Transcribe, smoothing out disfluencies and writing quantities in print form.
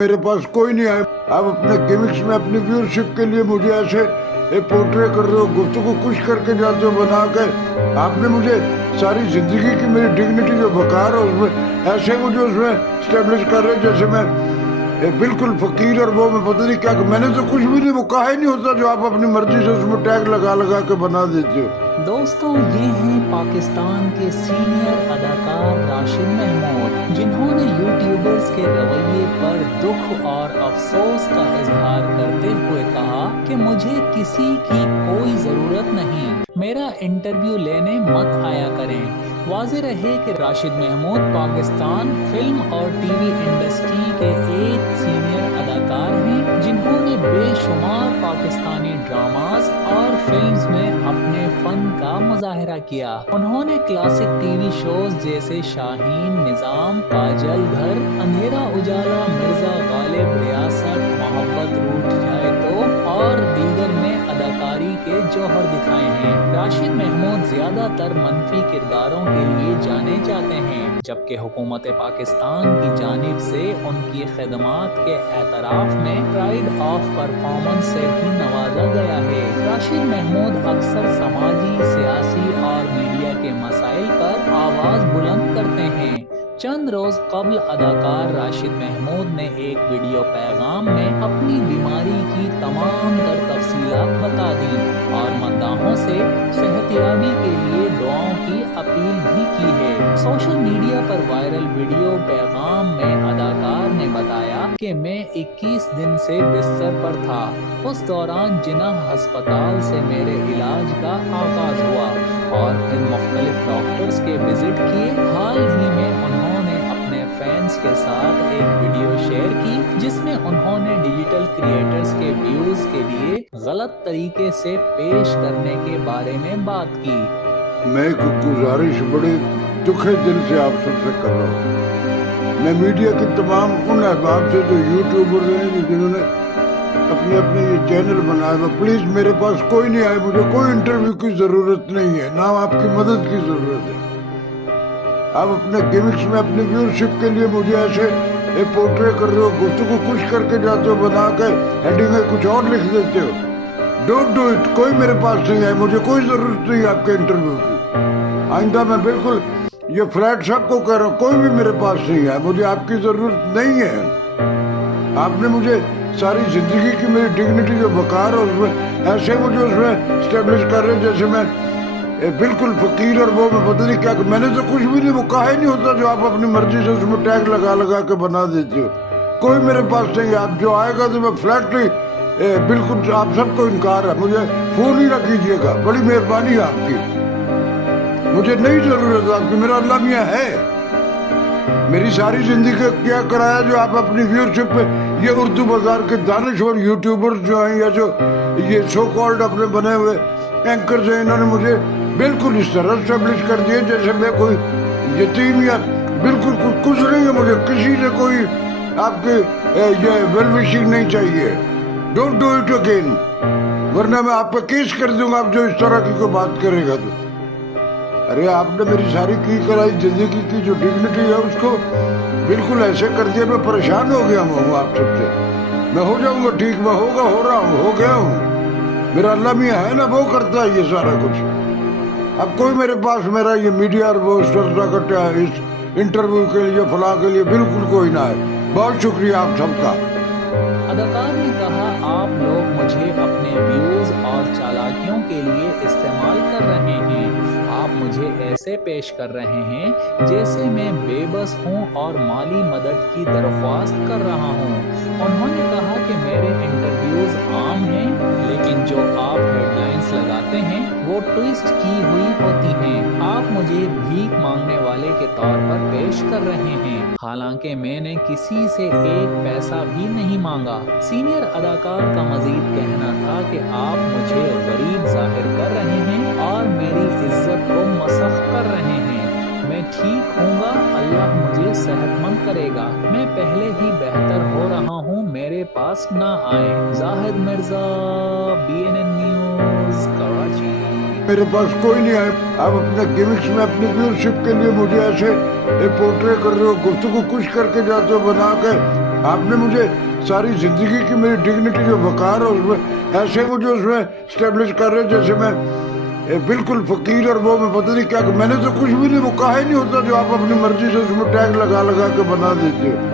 मेरे पास कोई नहीं है। आप अपने गिमिक्स में अपनी व्यूअरशिप के लिए मुझे ऐसे पोर्ट्रे कर रहे हो, गुफ्तगू खुश करके जाते हो बना के। आपने मुझे सारी जिंदगी की मेरी डिग्निटी जो वकार है उसमें ऐसे मुझे उसमें स्टेब्लिश कर रहे जैसे मैं बिल्कुल फकीर और वो मैं पता नहीं क्या। मैंने तो कुछ भी नहीं, वो कहा ही नहीं होता जो आप अपनी मर्जी से उसमें टैग लगा लगा के बना देते हो। दोस्तों, ये हैं पाकिस्तान के सीनियर अदाकार राशिद महमूद, जिन्होंने यूट्यूबर्स के रवैये पर दुख और अफसोस का इजहार करते हुए कहा कि मुझे किसी की कोई ज़रूरत नहीं, मेरा इंटरव्यू लेने मत आया करें। वाज़ेह रहे कि राशिद महमूद पाकिस्तान फिल्म और टीवी इंडस्ट्री के एक सीनियर अदाकार हैं, जिन्होंने बेशुमार पाकिस्तानी ड्रामास और फिल्म्स में अपने फन का मुजाहिरा किया। उन्होंने क्लासिक टीवी शोज जैसे शाहीन, निजाम, काजल घर, अंधेरा उजाला, मिर्जा गालिब, रियासत, मोहब्बत रूठ जाए तो और दीगर में अदाकारी के जौहर दिखाए हैं। राशिद महमूद ज्यादातर मनफी किरदारों के लिए जाने जाते हैं, जबकि हुकूमत पाकिस्तान की जानिब से उनकी खिदमात के एतराफ में प्राइड ऑफ परफॉर्मेंस से भी नवाजा गया है। राशिद महमूद अक्सर समाजी, सियासी और मीडिया के मसाइल पर आवाज बुलंद करते हैं। चंद रोज कबल अदाकार राशिद महमूद ने एक वीडियो पैगाम में अपनी बीमारी की तमाम तर तफसीलात बता दी और मद्दाहों से सेहतयाबी के लिए दुआओं की अपील भी की है। सोशल मीडिया पर वायरल वीडियो पैगाम में अदाकार ने बताया कि मैं 21 दिन से बिस्तर पर था। उस दौरान जिन्ना अस्पताल से मेरे इलाज का आगाज हुआ और फिर मुख्तलिफ डॉक्टर्स के विजिट किए। हाल ही में उन्होंने अपने फैंस के साथ एक वीडियो शेयर की, जिसमें उन्होंने डिजिटल क्रिएटर्स के व्यूज के लिए गलत तरीके से पेश करने के बारे में बात की। मैं एक गुजारिश बड़े दुखे दिल से आप सबसे कर रहा हूँ। मैं मीडिया के तमाम उन अहबाब से जो यूट्यूबर हैं जिन्होंने अपने अपने ये चैनल बनाए हुए, प्लीज मेरे पास कोई नहीं आए, मुझे कोई इंटरव्यू की जरूरत नहीं है, ना आपकी मदद की जरूरत है। आप अपने गिमिक्स में अपनी व्यूअरशिप के लिए मुझे ऐसे पोर्ट्रे कर रहे हो, गुफ्तगू खुश करके जाते हो बना के, हेडिंग में कुछ और लिख देते हो। Don't do it. कोई मेरे पास नहीं है, मुझे कोई जरूरत नहीं है आपके इंटरव्यू की। आइंदा मैं बिल्कुल ये फ्लैट सबको कह रहा हूँ, कोई भी मेरे पास नहीं है, मुझे आपकी जरूरत नहीं है। आपने मुझे सारी जिंदगी की मेरी डिग्निटी जो वकार है उसमें ऐसे मुझे उसमें स्टेब्लिश कर रहे जैसे मैं बिल्कुल फकीर और वो मैं पता नहीं क्या। मैंने तो कुछ भी नहीं, वो कहा ही नहीं होता जो आप अपनी मर्जी से उसमें टैग लगा लगा के बना देते हो। कोई मेरे पास नहीं है। आप जो आएगा तो मैं फ्लैटली बिल्कुल आप सबको इनकार है, मुझे फोन ही ना कीजिएगा, बड़ी मेहरबानी है आपकी। मुझे नहीं जरूरत आपकी, मेरा अल्लाह मियाँ है। मेरी सारी जिंदगी क्या कराया जो आप अपनी व्यूअरशिप पे ये उर्दू बाजार के दानिशवर यूट्यूबर्स जो हैं या जो ये सो कॉल्ड अपने बने हुए एंकर्स हैं, इन्होंने मुझे बिल्कुल इस तरह स्टेब्लिश कर दिए जैसे मैं कोई यतीम या बिल्कुल कुछ नहीं है। मुझे किसी से कोई आपके ये वेल विशिंग नहीं चाहिए। डोंट डू इट अगेन, वरना मैं आप पे केस कर दूंगा आप जो इस तरह की कोई बात करेगा तो। अरे आपने मेरी सारी की कराई जिंदगी की जो डिग्निटी है उसको बिल्कुल ऐसे कर दिया। मैं परेशान हो गया हूँ आप सबसे। मैं हो जाऊंगा ठीक, मैं होगा, हो रहा हूँ, हो गया हूँ। मेरा अल्लाह मियाँ है ना, वो करता है ये सारा कुछ। अब कोई मेरे पास मेरा ये मीडिया और वो कटा है इस इंटरव्यू के लिए फलां के लिए बिल्कुल कोई ना है। बहुत शुक्रिया आप सबका। अदाकार ने कहा, आप लोग मुझे अपने व्यूज और चालाकियों के लिए इस्तेमाल कर रहे हैं। आप मुझे ऐसे पेश कर रहे हैं जैसे मैं बेबस हूं और माली मदद की दरख्वास्त कर रहा हूं। उन्होंने कहा कि मेरे इंटरव्यूज आम हैं, लेकिन जो आप हेडलाइंस लगाते हैं वो ट्विस्ट की हुई होती हैं। आप मुझे भीख मांगने वाले के तौर पर पेश कर रहे हैं, हालांकि मैंने किसी से एक पैसा भी नहीं मांगा। सीनियर अदाकार का मजीद कहना था कि आप मुझे गरीब जाहिर कर रहे हैं और मेरी इज्जत को मसख कर रहे हैं। मैं ठीक हूँगा, अल्लाह मुझे सेहतमंद करेगा। मैं पहले ही बेहतर हो रहा हूँ, मेरे पास ना आए। Zahid Mirza, BNN news, Karachi. मेरे पास कोई नहीं है। आप अपने गिमिक्स में अपनी व्यूअरशिप के लिए मुझे ऐसे पोर्ट्रे कर रहे हो, गुफ्तगू खुश करके जाते हो बना के, آپ نے مجھے ساری زندگی کی میری ڈگنیٹی جو وقار ہے اس میں ایسے مجھے اس میں اسٹیبلش کر رہے جیسے میں بالکل فقیر اور وہ میں پتہ نہیں کیا، میں نے تو کچھ بھی نہیں، وہ کہا ہی نہیں ہوتا جو آپ اپنی مرضی سے اس میں ٹیگ لگا لگا کے بنا دیتے ہو.